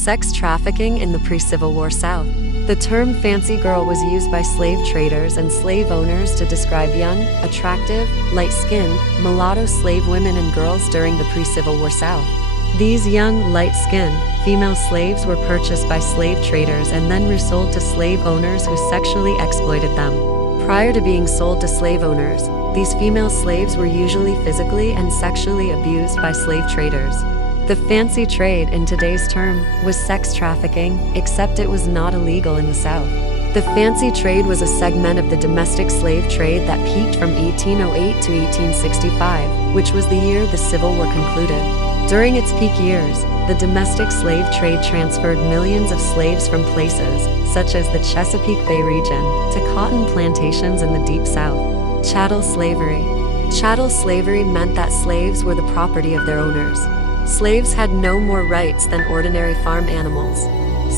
Sex trafficking in the pre-Civil War South. The term fancy girl was used by slave traders and slave owners to describe young, attractive, light-skinned, mulatto slave women and girls during the pre-Civil War South. These young, light-skinned, female slaves were purchased by slave traders and then resold to slave owners who sexually exploited them. Prior to being sold to slave owners, these female slaves were usually physically and sexually abused by slave traders. The fancy trade, in today's term, was sex trafficking, except it was not illegal in the South. The fancy trade was a segment of the domestic slave trade that peaked from 1808 to 1865, which was the year the Civil War concluded. During its peak years, the domestic slave trade transferred millions of slaves from places, such as the Chesapeake Bay region, to cotton plantations in the Deep South. Chattel slavery. Chattel slavery meant that slaves were the property of their owners. Slaves had no more rights than ordinary farm animals.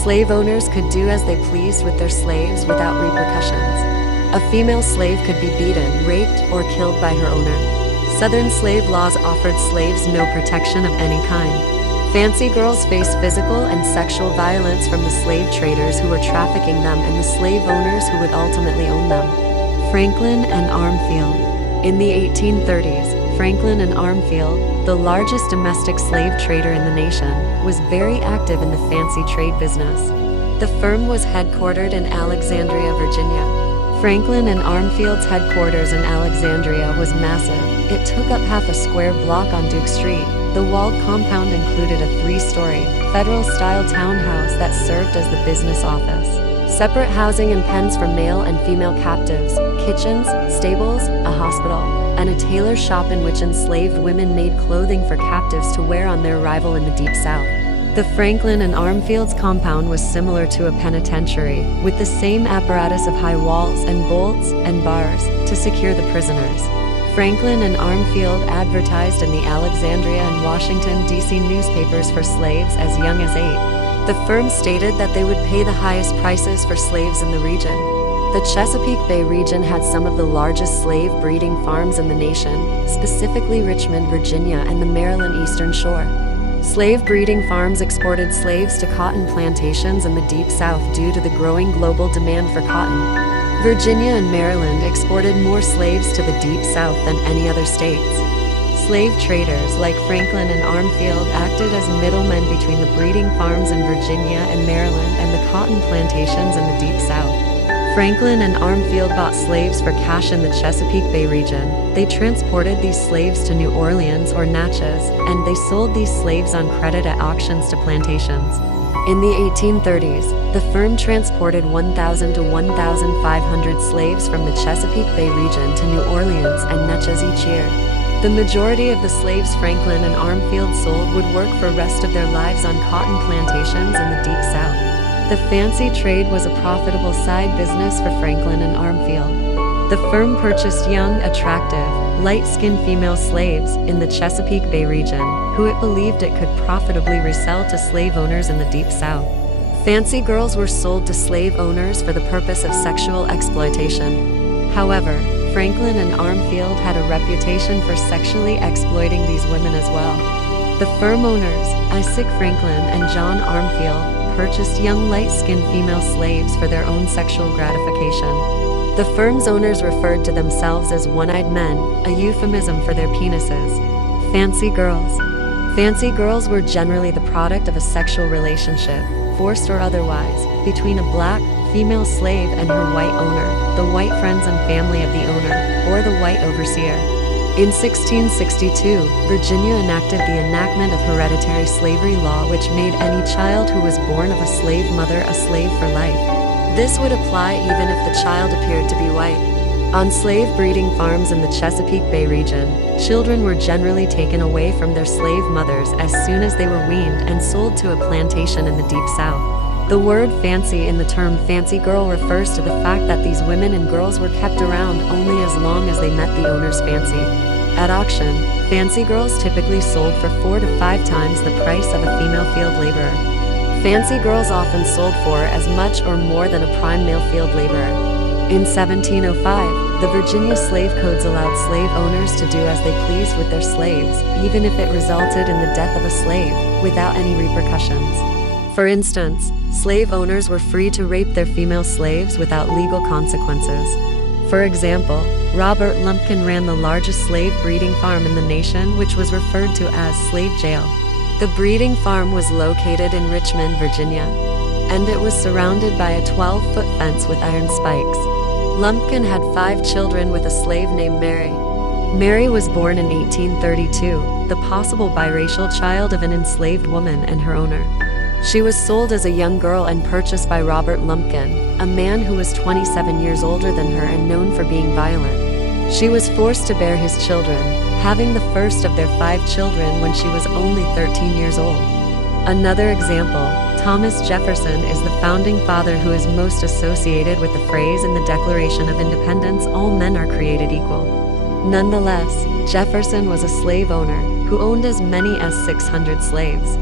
Slave owners could do as they pleased with their slaves without repercussions. A female slave could be beaten, raped, or killed by her owner. Southern slave laws offered slaves no protection of any kind. Fancy girls faced physical and sexual violence from the slave traders who were trafficking them and the slave owners who would ultimately own them. Franklin and Armfield. In the 1830s, Franklin and Armfield, the largest domestic slave trader in the nation, was very active in the fancy trade business. The firm was headquartered in Alexandria, Virginia. Franklin and Armfield's headquarters in Alexandria was massive. It took up half a square block on Duke Street. The walled compound included a 3-story, federal-style townhouse that served as the business office. Separate housing and pens for male and female captives, kitchens, stables, a hospital, and a tailor shop in which enslaved women made clothing for captives to wear on their arrival in the Deep South. The Franklin and Armfield's compound was similar to a penitentiary, with the same apparatus of high walls and bolts and bars to secure the prisoners. Franklin and Armfield advertised in the Alexandria and Washington, D.C. newspapers for slaves as young as 8. The firm stated that they would pay the highest prices for slaves in the region. The Chesapeake Bay region had some of the largest slave breeding farms in the nation, specifically Richmond, Virginia, and the Maryland Eastern Shore. Slave breeding farms exported slaves to cotton plantations in the Deep South due to the growing global demand for cotton. Virginia and Maryland exported more slaves to the Deep South than any other states. Slave traders like Franklin and Armfield acted as middlemen between the breeding farms in Virginia and Maryland and the cotton plantations in the Deep South. Franklin and Armfield bought slaves for cash in the Chesapeake Bay region. They transported these slaves to New Orleans or Natchez, and they sold these slaves on credit at auctions to plantations. In the 1830s, the firm transported 1,000 to 1,500 slaves from the Chesapeake Bay region to New Orleans and Natchez each year. The majority of the slaves Franklin and Armfield sold would work for the rest of their lives on cotton plantations in the Deep South. The fancy trade was a profitable side business for Franklin and Armfield. The firm purchased young, attractive, light-skinned female slaves in the Chesapeake Bay region, who it believed it could profitably resell to slave owners in the Deep South. Fancy girls were sold to slave owners for the purpose of sexual exploitation. However, Franklin and Armfield had a reputation for sexually exploiting these women as well. The firm owners, Isaac Franklin and John Armfield, purchased young light-skinned female slaves for their own sexual gratification. The firm's owners referred to themselves as one-eyed men, a euphemism for their penises. Fancy girls. Fancy girls were generally the product of a sexual relationship, forced or otherwise, between a black, female slave and her white owner, the white friends and family of the owner, or the white overseer. In 1662, Virginia enacted the enactment of hereditary slavery law, which made any child who was born of a slave mother a slave for life. This would apply even if the child appeared to be white. On slave breeding farms in the Chesapeake Bay region, children were generally taken away from their slave mothers as soon as they were weaned and sold to a plantation in the Deep South. The word fancy in the term fancy girl refers to the fact that these women and girls were kept around only as long as they met the owner's fancy. At auction, fancy girls typically sold for 4 to 5 times the price of a female field laborer. Fancy girls often sold for as much or more than a prime male field laborer. In 1705, the Virginia slave codes allowed slave owners to do as they pleased with their slaves, even if it resulted in the death of a slave, without any repercussions. For instance, slave owners were free to rape their female slaves without legal consequences. For example, Robert Lumpkin ran the largest slave breeding farm in the nation, which was referred to as slave jail. The breeding farm was located in Richmond, Virginia, and it was surrounded by a 12-foot fence with iron spikes. Lumpkin had 5 children with a slave named Mary. Mary was born in 1832, the possible biracial child of an enslaved woman and her owner. She was sold as a young girl and purchased by Robert Lumpkin, a man who was 27 years older than her and known for being violent. She was forced to bear his children, having the first of their 5 children when she was only 13 years old. Another example, Thomas Jefferson is the founding father who is most associated with the phrase in the Declaration of Independence, "All men are created equal." Nonetheless, Jefferson was a slave owner who owned as many as 600 slaves.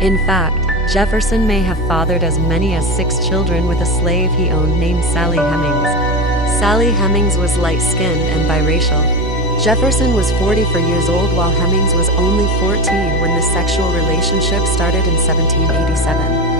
In fact, Jefferson may have fathered as many as 6 children with a slave he owned named Sally Hemings. Sally Hemings was light-skinned and biracial. Jefferson was 44 years old while Hemings was only 14 when the sexual relationship started in 1787.